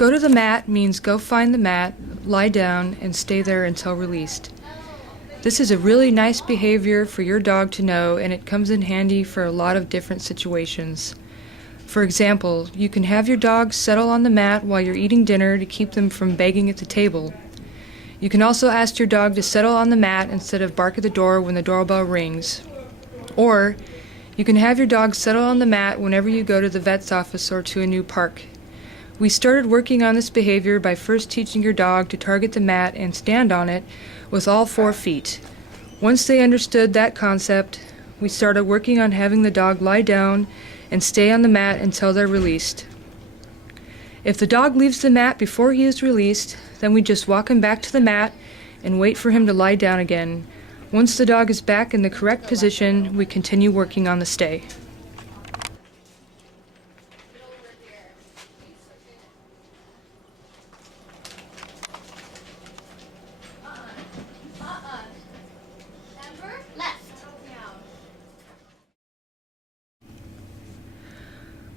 Go to the mat means go find the mat, lie down, and stay there until released. This is a really nice behavior for your dog to know, and it comes in handy for a lot of different situations. For example, you can have your dog settle on the mat while you're eating dinner to keep them from begging at the table. You can also ask your dog to settle on the mat instead of bark at the door when the doorbell rings. Or, you can have your dog settle on the mat whenever you go to the vet's office or to a new park. We started working on this behavior by first teaching your dog to target the mat and stand on it with all 4 feet. Once they understood that concept, we started working on having the dog lie down and stay on the mat until they're released. If the dog leaves the mat before he is released, then we just walk him back to the mat and wait for him to lie down again. Once the dog is back in the correct position, we continue working on the stay.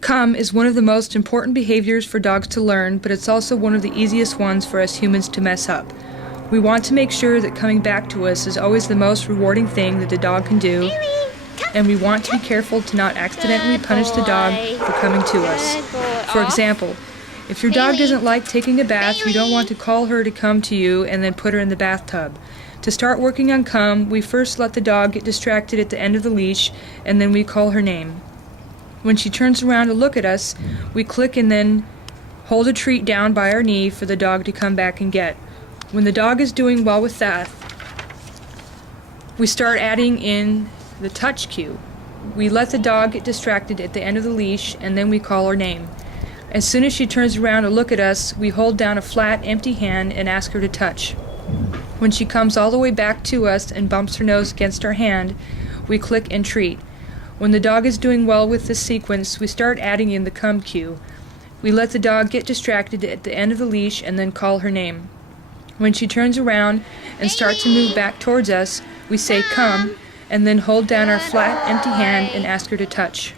Come is one of the most important behaviors for dogs to learn, but it's also one of the easiest ones for us humans to mess up. We want to make sure that coming back to us is always the most rewarding thing that the dog can do, and we want to be careful to not accidentally punish the dog for coming to us. For example, if your dog doesn't like taking a bath, you don't want to call her to come to you and then put her in the bathtub. To start working on come, we first let the dog get distracted at the end of the leash, and then we call her name. When she turns around to look at us, we click and then hold a treat down by our knee for the dog to come back and get. When the dog is doing well with that, we start adding in the touch cue. We let the dog get distracted at the end of the leash, and then we call her name. As soon as she turns around to look at us, we hold down a flat, empty hand and ask her to touch. When she comes all the way back to us and bumps her nose against our hand, we click and treat. When the dog is doing well with this sequence, we start adding in the come cue. We let the dog get distracted at the end of the leash and then call her name. When she turns around and starts to move back towards us, we say come, and then hold down our flat, empty hand and ask her to touch.